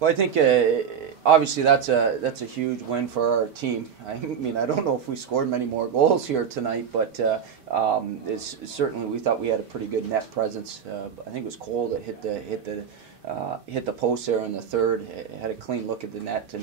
Well, I think obviously that's a huge win for our team. I mean, I don't know if we scored many more goals here tonight, but it's certainly we thought we had a pretty good net presence. I think it was Cole that hit the post there in the third. Had a clean look at the net,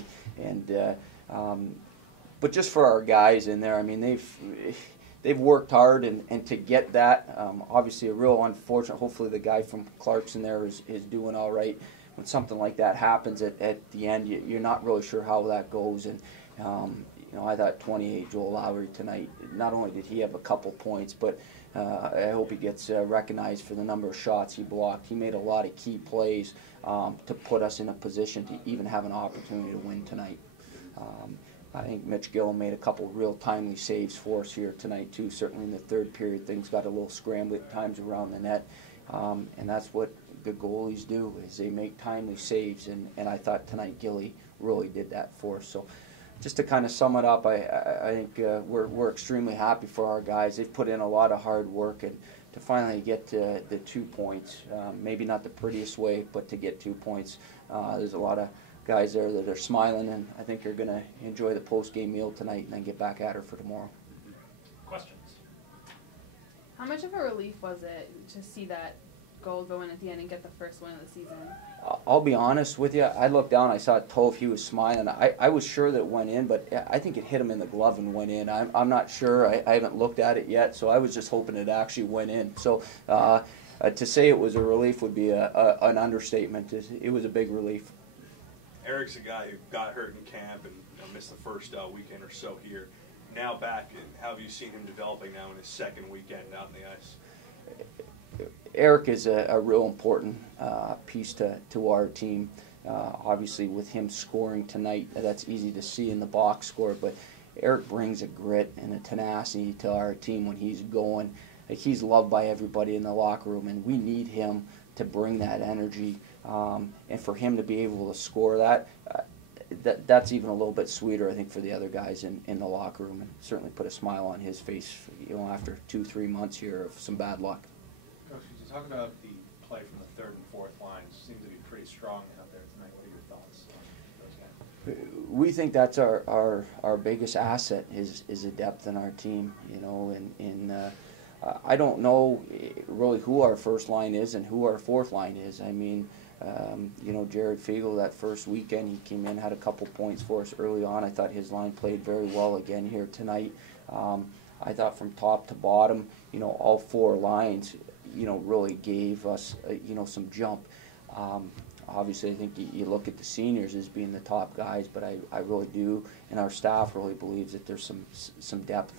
but just for our guys in there, I mean they've worked hard, and to get that, obviously a real unfortunate. Hopefully the guy from Clarkson there is doing all right. When something like that happens at the end, you're not really sure how that goes. And I thought 28 Joel Lowry tonight. Not only did he have a couple points, but I hope he gets recognized for the number of shots he blocked. He made a lot of key plays to put us in a position to even have an opportunity to win tonight. I think Mitch Gill made a couple real timely saves for us here tonight too. Certainly in the third period, things got a little scrambled at times around the net, and that's what good goalies do, is they make timely saves, and I thought tonight Gilly really did that for us. So just to kind of sum it up, I think we're extremely happy for our guys. They've put in a lot of hard work, and to finally get to the 2 points, maybe not the prettiest way, but to get 2 points, there's a lot of guys there that are smiling, and I think you're going to enjoy the post-game meal tonight and then get back at her for tomorrow. Questions? How much of a relief was it to see that goal go in at the end and get the first win of the season? I'll be honest with you. I looked down, I saw Toph, he was smiling. I was sure that it went in, but I think it hit him in the glove and went in. I'm not sure. I haven't looked at it yet, so I was just hoping it actually went in. So to say it was a relief would be an understatement. It was a big relief. Eric's a guy who got hurt in camp and missed the first weekend or so here. Now back, and how have you seen him developing now in his second weekend out on the ice? Eric is a real important piece to our team. Obviously, with him scoring tonight, that's easy to see in the box score, but Eric brings a grit and a tenacity to our team when he's going. He's loved by everybody in the locker room, and we need him to bring that energy. And for him to be able to score that's even a little bit sweeter, I think, for the other guys in the locker room, and certainly put a smile on his face, after 2-3 months here of some bad luck. Coach, could you talk about the play from the third and fourth lines? Seems to be pretty strong out there tonight. What are your thoughts on those guys? We think that's our biggest asset is the depth in our team, and I don't know really who our first line is and who our fourth line is. I mean, Jared Fiegel, that first weekend, he came in, had a couple points for us early on. I thought his line played very well again here tonight. I thought from top to bottom, all four lines, really gave us, some jump. Obviously, I think you look at the seniors as being the top guys, but I really do, and our staff really believes that there's some depth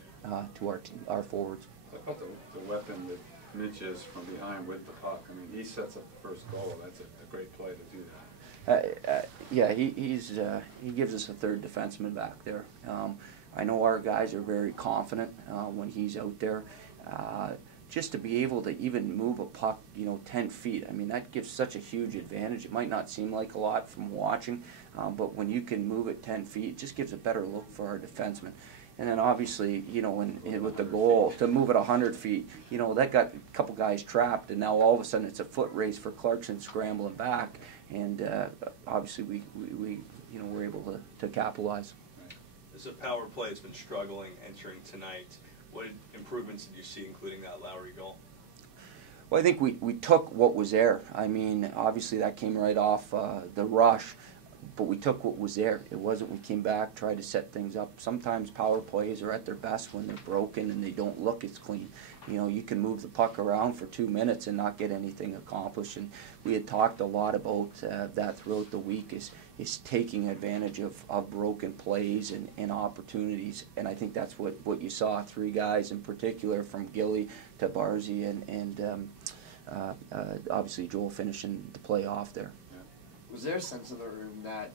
to our forwards. How about the weapon that Mitch is from behind with the puck? I mean, he sets up the first goal. That's a great play to do that. Yeah, he gives us a third defenseman back there. I know our guys are very confident when he's out there. Just to be able to even move a puck, 10 feet, I mean, that gives such a huge advantage. It might not seem like a lot from watching, but when you can move it 10 feet, it just gives a better look for our defensemen. And then obviously, with the goal, to move it 100 feet, that got a couple guys trapped, and now all of a sudden it's a foot race for Clarkson scrambling back, and obviously we were able to capitalize. As a power play has been struggling entering tonight, what improvements did you see, including that Lowry goal? Well, I think we took what was there. I mean, obviously that came right off the rush, but we took what was there. It wasn't we came back, tried to set things up. Sometimes power plays are at their best when they're broken and they don't look as clean. You can move the puck around for 2 minutes and not get anything accomplished. And we had talked a lot about that throughout the week, is taking advantage of broken plays and opportunities. And I think that's what you saw. 3 guys in particular, from Gilly to Barzy and obviously Joel finishing the play off there. Was there a sense in the room that,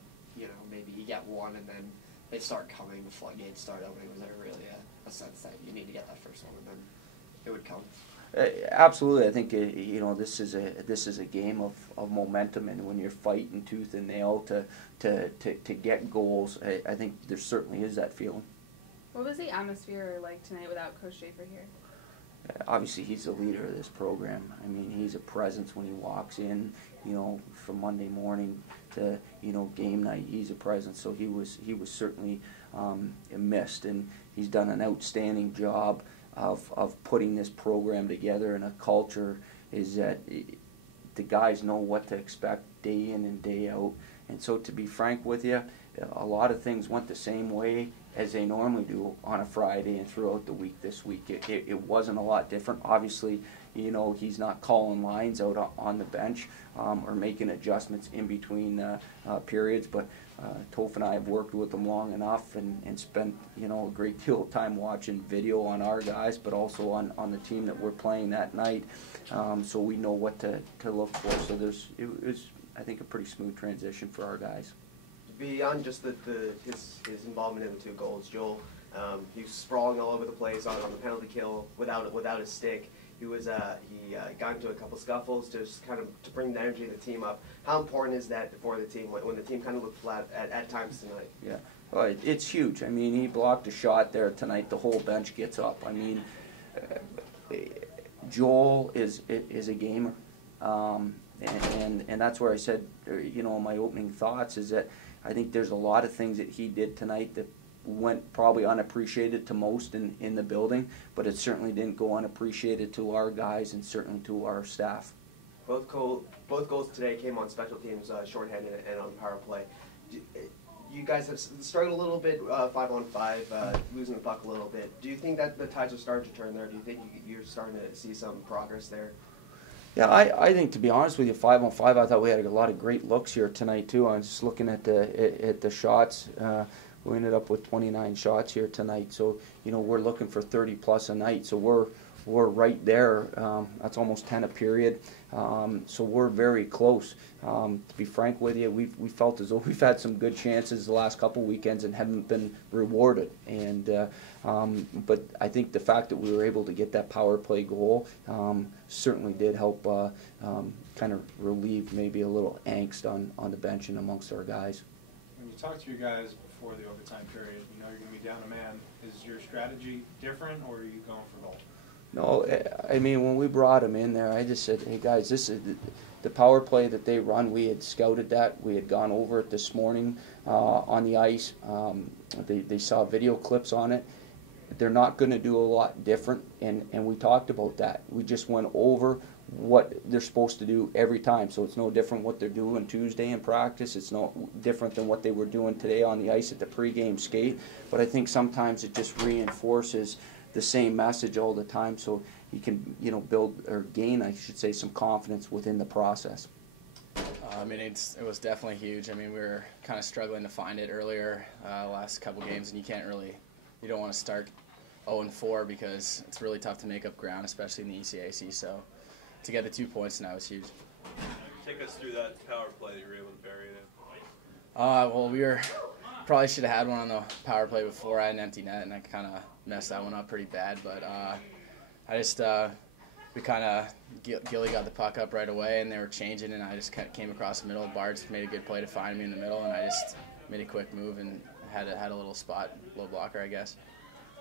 maybe you get one and then they start coming, the floodgates start opening? Was there really a sense that you need to get that first one and then it would come? Absolutely. I think this is a game of momentum, and when you're fighting tooth and nail to get goals, I think there certainly is that feeling. What was the atmosphere like tonight without Coach Schaefer here? obviously he's the leader of this program. I mean, he's a presence when he walks in, you know, from Monday morning to, you know, game night. He's a presence, so he was certainly missed, and he's done an outstanding job of putting this program together, and a culture is that the guys know what to expect day in and day out. And so, to be frank with you, a lot of things went the same way as they normally do on a Friday and throughout the week this week. It wasn't a lot different. Obviously, you know, he's not calling lines out on the bench or making adjustments in between periods, but Toph and I have worked with him long enough and spent, you know, a great deal of time watching video on our guys, but also on the team that we're playing that night, so we know what to look for. So it was, I think, a pretty smooth transition for our guys. Beyond just his involvement in the 2 goals, Joel, he was sprawling all over the place on the penalty kill without a stick. He got into a couple scuffles to just kind of to bring the energy of the team up. How important is that for the team when the team kind of looked flat at times tonight? Yeah, well, it's huge. I mean, he blocked a shot there tonight. The whole bench gets up. I mean, Joel is a gamer, and that's where I said, you know, my opening thoughts is that I think there's a lot of things that he did tonight that went probably unappreciated to most in the building, but it certainly didn't go unappreciated to our guys and certainly to our staff. Both goals today came on special teams, shorthanded and on power play. You guys have struggled a little bit 5-on-5, losing the puck a little bit. Do you think that the tides are starting to turn there? Do you think you're starting to see some progress there? Yeah, I think, to be honest with you, 5-on-5, I thought we had a lot of great looks here tonight too. I was just looking at the shots. We ended up with 29 shots here tonight. So, you know, we're looking for 30 plus a night. So we're right there. That's almost 10 a period. So we're very close. To be frank with you, we felt as though we've had some good chances the last couple weekends and haven't been rewarded. And but I think the fact that we were able to get that power play goal certainly did help kind of relieve maybe a little angst on the bench and amongst our guys. When you talk to your guys before the overtime period, you know you're going to be down a man. Is your strategy different, or are you going for goal? No, I mean, when we brought him in there, I just said, hey guys, this is the power play that they run. We had scouted that. We had gone over it this morning on the ice. They saw video clips on it. They're not going to do a lot different, and we talked about that. We just went over what they're supposed to do every time. So it's no different what they're doing Tuesday in practice. It's no different than what they were doing today on the ice at the pregame skate. But I think sometimes it just reinforces the same message all the time, so you can, you know, build or gain, I should say, some confidence within the process. I mean, it was definitely huge. I mean, we were kind of struggling to find it earlier last couple games, and you don't want to start 0-4 because it's really tough to make up ground, especially in the ECAC. So to get the 2 points tonight was huge. Take us through that power play that you were able to bury it in. Well, we probably should have had one on the power play before. I had an empty net, and I kind of messed that one up pretty bad. But we kind of, Gilly got the puck up right away, and they were changing, and I just came across the middle. Bart made a good play to find me in the middle, and I just made a quick move and had a little spot, little blocker, I guess.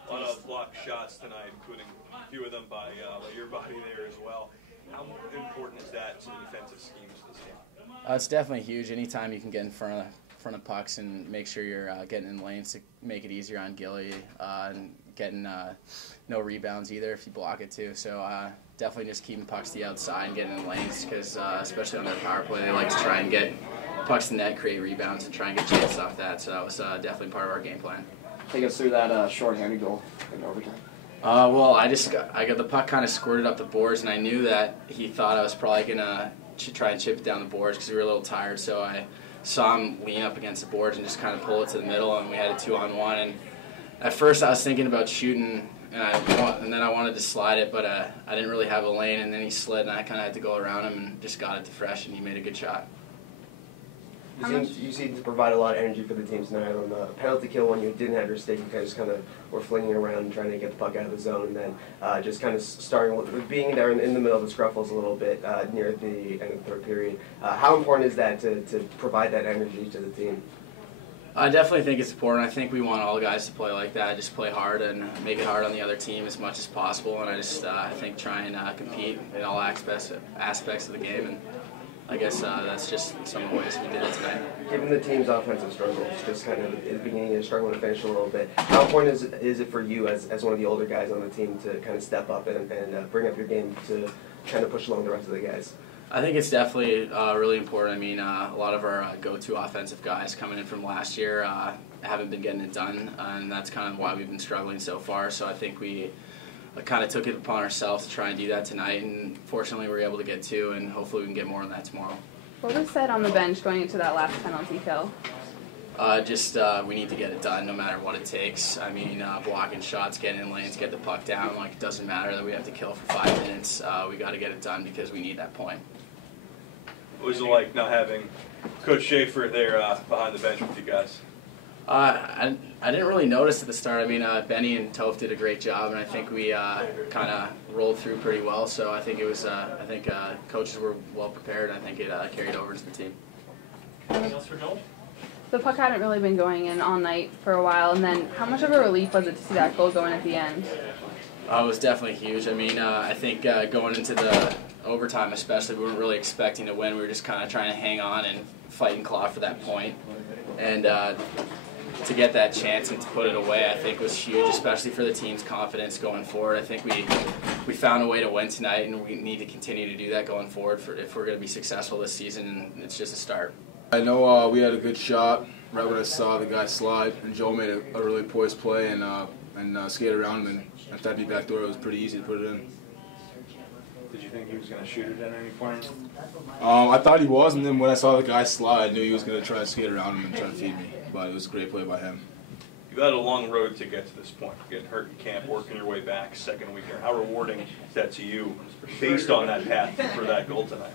A lot of blocked shots tonight, including a few of them by your body there as well. How important is that to the defensive schemes this game? It's definitely huge. Anytime you can get in front of pucks and make sure you're getting in lanes to make it easier on Gilly and getting no rebounds either if you block it too. So definitely just keeping pucks to the outside and getting in lanes because especially on their power play, they like to try and get pucks in net, create rebounds, and try and get chances off that. So that was definitely part of our game plan. Take us through that shorthanded goal in overtime. Well, I got the puck kind of squirted up the boards, and I knew that he thought I was probably going to try and chip it down the boards because we were a little tired. So I saw him lean up against the boards and just kind of pull it to the middle, and we had a 2-on-1. And at first I was thinking about shooting, and then I wanted to slide it, but I didn't really have a lane, and then he slid, and I kind of had to go around him and just got it to Fresh, and he made a good shot. You seem to provide a lot of energy for the team tonight. On the penalty kill, when you didn't have your stick, you guys kind of were flinging around and trying to get the puck out of the zone, and then just kind of starting with being there in the middle of the scruffles a little bit near the end of the third period. How important is that to provide that energy to the team? I definitely think it's important. I think we want all guys to play like that, just play hard and make it hard on the other team as much as possible. And I think try and compete in all aspects of the game. And I guess that's just some of the ways we did it tonight. Given the team's offensive struggles, just kind of at the beginning of struggling to finish a little bit, how important is it for you as one of the older guys on the team to kind of step up and bring up your game to kind of push along the rest of the guys? I think it's definitely really important. I mean, a lot of our go-to offensive guys coming in from last year haven't been getting it done, and that's kind of why we've been struggling so far. So I think we kind of took it upon ourselves to try and do that tonight, and fortunately we were able to get two, and hopefully we can get more on that tomorrow. What was said on the bench going into that last penalty kill? We need to get it done no matter what it takes. I mean, blocking shots, getting in lanes, get the puck down. Like, it doesn't matter that we have to kill for 5 minutes. We got to get it done because we need that point. What was it like not having Coach Schaefer there behind the bench with you guys? I didn't really notice at the start. I mean, Benny and Toph did a great job, and I think we kind of rolled through pretty well. So I think it was. I think coaches were well prepared. I think it carried over into the team. Anything else for Joel? The puck hadn't really been going in all night for a while, and then how much of a relief was it to see that goal go in at the end? It was definitely huge. I mean, I think going into the overtime especially, we weren't really expecting to win. We were just kind of trying to hang on and fight and claw for that point. And to get that chance and to put it away, I think was huge, especially for the team's confidence going forward. I think we found a way to win tonight, and we need to continue to do that going forward if we're going to be successful this season, and it's just a start. I know we had a good shot right when I saw the guy slide, and Joel made a really poised play and skated around him, and at that beat back door, it was pretty easy to put it in. Did you think he was going to shoot it at any point? I thought he was, and then when I saw the guy slide, I knew he was going to try to skate around him and try to feed me, but it was a great play by him. You've had a long road to get to this point, getting hurt in camp, working your way back, second week here. How rewarding is that to you based on that path for that goal tonight?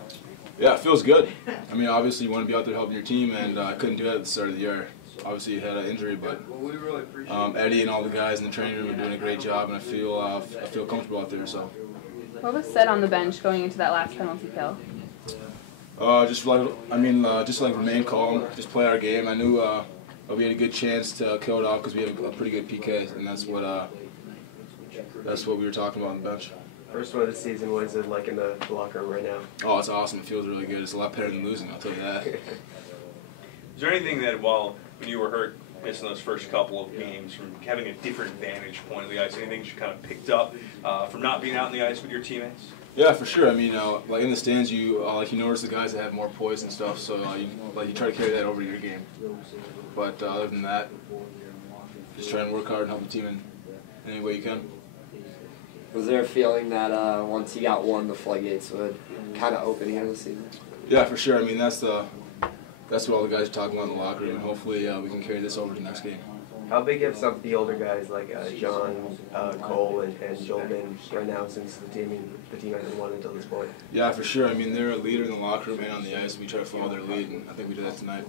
Yeah, it feels good. I mean, obviously you want to be out there helping your team, and I couldn't do that at the start of the year. Obviously, you had an injury, but Eddie and all the guys in the training room are doing a great job, and I feel comfortable out there. So. What was said on the bench going into that last penalty kill? Just like remain calm, just play our game. I knew we had a good chance to kill it off because we have a pretty good PK, and that's what we were talking about on the bench. First one of the season, what is it like in the locker room right now? Oh, it's awesome. It feels really good. It's a lot better than losing, I'll tell you that. Is there anything that, when you were hurt, missing those first couple of games, from having a different vantage point of the ice, anything you kind of picked up from not being out on the ice with your teammates? Yeah, for sure. I mean, like in the stands, you notice the guys that have more poise and stuff, so you try to carry that over to your game. But other than that, just try and work hard and help the team in any way you can. Was there a feeling that once you got one, the floodgates would kind of open here this season? Yeah, for sure. I mean, that's what all the guys are talking about in the locker room, and hopefully we can carry this over to the next game. How big have some of the older guys like John, Cole, and Joel been right now since the team hasn't won until this point? Yeah, for sure. I mean, they're a leader in the locker room and on the ice. We try to follow their lead, and I think we did that tonight.